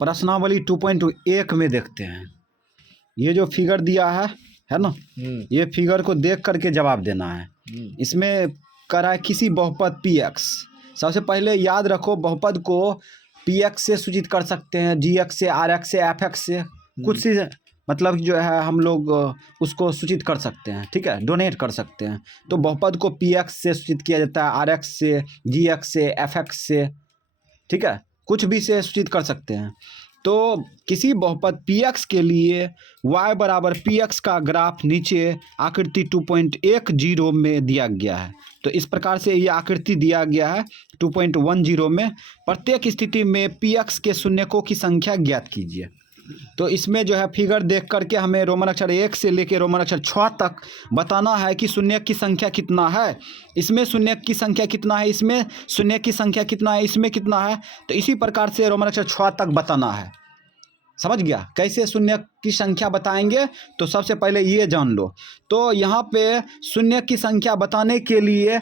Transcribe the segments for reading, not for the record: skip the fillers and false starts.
प्रश्नावली 2.1 में देखते हैं। ये जो फिगर दिया है ना, ये फिगर को देख करके जवाब देना है। इसमें कह रहा है किसी बहुपद पी एक्स। सबसे पहले याद रखो, बहुपद को पी एक्स से सूचित कर सकते हैं, जी एक्स से, आर एक्स से, एफ एक्स से, कुछ सी मतलब जो है हम लोग उसको सूचित कर सकते हैं, ठीक है, डोनेट कर सकते हैं। तो बहुपद को पी एक्स से सूचित किया जाता है, आर एक्स से, जी एक्स से, एफ एक्स से, ठीक है, कुछ भी से सूचित कर सकते हैं। तो किसी बहुपद पी एक्स के लिए y बराबर पी एक्स का ग्राफ नीचे आकृति 2.10 में दिया गया है। तो इस प्रकार से ये आकृति दिया गया है 2.10 में। प्रत्येक स्थिति में पी एक्स के शून्यकों की संख्या ज्ञात कीजिए। तो इसमें जो है फिगर देख करके हमें रोमन अक्षर 1 से लेकर रोमन अक्षर 6 तक बताना है कि शून्य की संख्या कितना है, इसमें शून्य की संख्या कितना है, इसमें शून्य की संख्या कितना है, इसमें कितना है। तो इसी प्रकार से रोमन अक्षर 6 तक बताना है। समझ गया कैसे शून्य की संख्या बताएंगे? तो सबसे पहले ये जान लो। तो यहाँ पे शून्य की संख्या बताने के लिए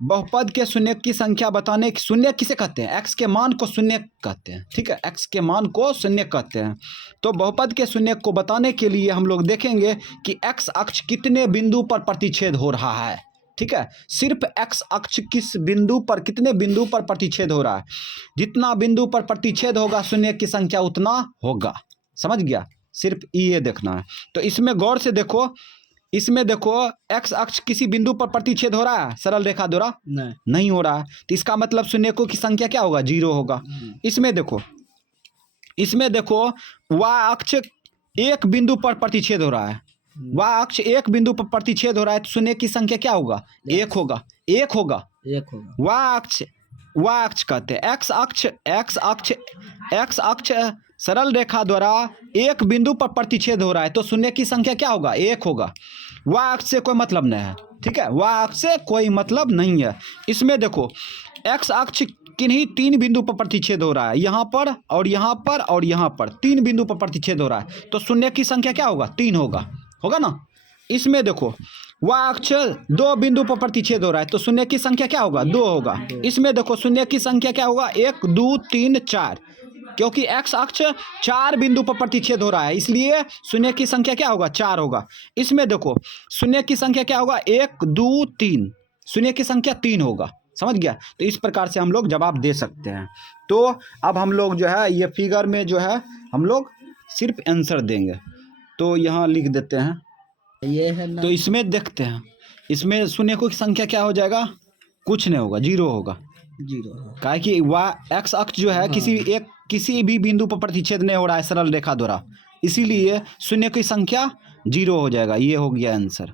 बहुपद के शून्य की संख्या बताने, शून्य किसे कहते हैं? एक्स के मान को शून्य कहते हैं, ठीक है, एक्स के मान को शून्य कहते हैं। तो बहुपद के शून्य को बताने के लिए हम लोग देखेंगे कि एक्स अक्ष कितने बिंदु पर प्रतिच्छेद हो रहा है, ठीक है, सिर्फ एक्स अक्ष किस बिंदु पर, कितने बिंदु पर प्रतिच्छेद हो रहा है। जितना बिंदु पर प्रतिच्छेद होगा शून्य की संख्या उतना होगा। समझ गया, सिर्फ ये देखना है। तो इसमें गौर से देखो, इसमें देखो एक्स अक्ष किसी बिंदु पर प्रतिच्छेद हो रहा है सरल रेखा द्वारा? नहीं हो रहा है। तो इसका मतलब शून्यकों की संख्या क्या होगा? 0 होगा। इसमें देखो, इसमें देखो वाय अक्ष एक बिंदु पर प्रतिच्छेद हो रहा है, वाय अक्ष एक बिंदु पर प्रतिच्छेद हो रहा है, तो शून्य की संख्या क्या होगा? 1 होगा, 1 होगा। वाय अक्ष कहते हैं, एक्स अक्ष सरल रेखा द्वारा एक बिंदु पर प्रतिच्छेद हो रहा है, तो शून्य की संख्या क्या होगा? 1 होगा। वाय अक्ष से कोई मतलब नहीं है, ठीक है, वाय अक्ष से कोई मतलब नहीं है। इसमें देखो एक्स अक्ष किन्हीं 3 बिंदु पर प्रतिच्छेद हो रहा है, यहाँ पर और यहाँ पर और यहाँ पर 3 बिंदु पर प्रतिच्छेद हो रहा है, तो शून्य की संख्या क्या होगा? 3 होगा, होगा ना। इसमें देखो वाय अक्ष 2 बिंदु पर प्रतिच्छेद हो रहा है, तो शून्य की संख्या क्या होगा? 2 होगा। इसमें देखो शून्य की संख्या क्या होगा? 1 2 3 4, क्योंकि एक्स अक्ष 4 बिंदु पर प्रतिच्छेद हो रहा है, इसलिए शून्य की संख्या क्या होगा? 4 होगा। इसमें देखो शून्य की संख्या क्या होगा? 1 2 3, शून्य की संख्या 3 होगा। समझ गया? तो इस प्रकार से हम लोग जवाब दे सकते हैं। तो अब हम लोग जो है ये फिगर में जो है हम लोग सिर्फ आंसर देंगे। तो यहाँ लिख देते हैं, ये है ना। तो इसमें देखते हैं, इसमें शून्यकों की संख्या क्या हो जाएगा? कुछ नहीं होगा, 0 होगा। 0 काहे कि वह एक्स अक्ष जो है किसी भी बिंदु पर प्रतिच्छेद नहीं हो रहा है सरल रेखा द्वारा, इसीलिए शून्य की संख्या 0 हो जाएगा। ये हो गया आंसर,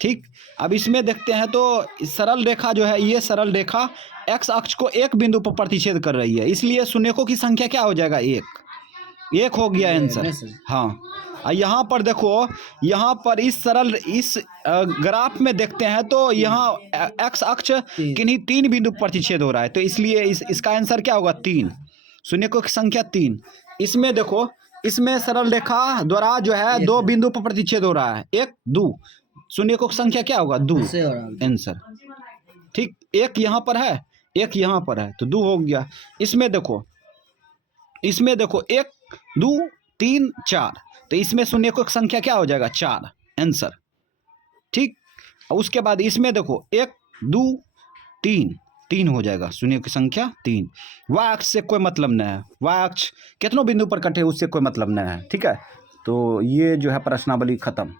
ठीक। अब इसमें देखते हैं, तो सरल रेखा जो है, ये सरल रेखा एक्स अक्ष को एक बिंदु पर प्रतिच्छेद कर रही है, इसलिए शून्यकों की संख्या क्या हो जाएगा? 1 हो गया आंसर। हाँ, यहाँ पर देखो, यहाँ पर इस ग्राफ में देखते हैं, तो यहाँ एक्स अक्ष किन्हीं 3 बिंदु पर प्रतिच्छेद हो रहा है, तो इसलिए इसका आंसर क्या होगा? 3, शून्यकों की संख्या 3। इसमें देखो, इसमें सरल रेखा द्वारा जो है 2 बिंदु पर प्रतिच्छेद हो रहा है, 1 2, शून्यकों की संख्या क्या होगा? 2 आंसर, ठीक। 1 यहाँ पर है, 1 यहाँ पर है, तो 2 हो गया। इसमें देखो 1 2 3 4, तो इसमें शून्यकों की संख्या क्या हो जाएगा? 4 आंसर, ठीक। और उसके बाद इसमें देखो 1 2 3 हो जाएगा, शून्य की संख्या 3। वाय अक्ष से कोई मतलब नहीं है, वाय अक्ष कितनों बिंदु पर कटे उससे कोई मतलब नहीं है, ठीक है। तो ये जो है प्रश्नावली खत्म।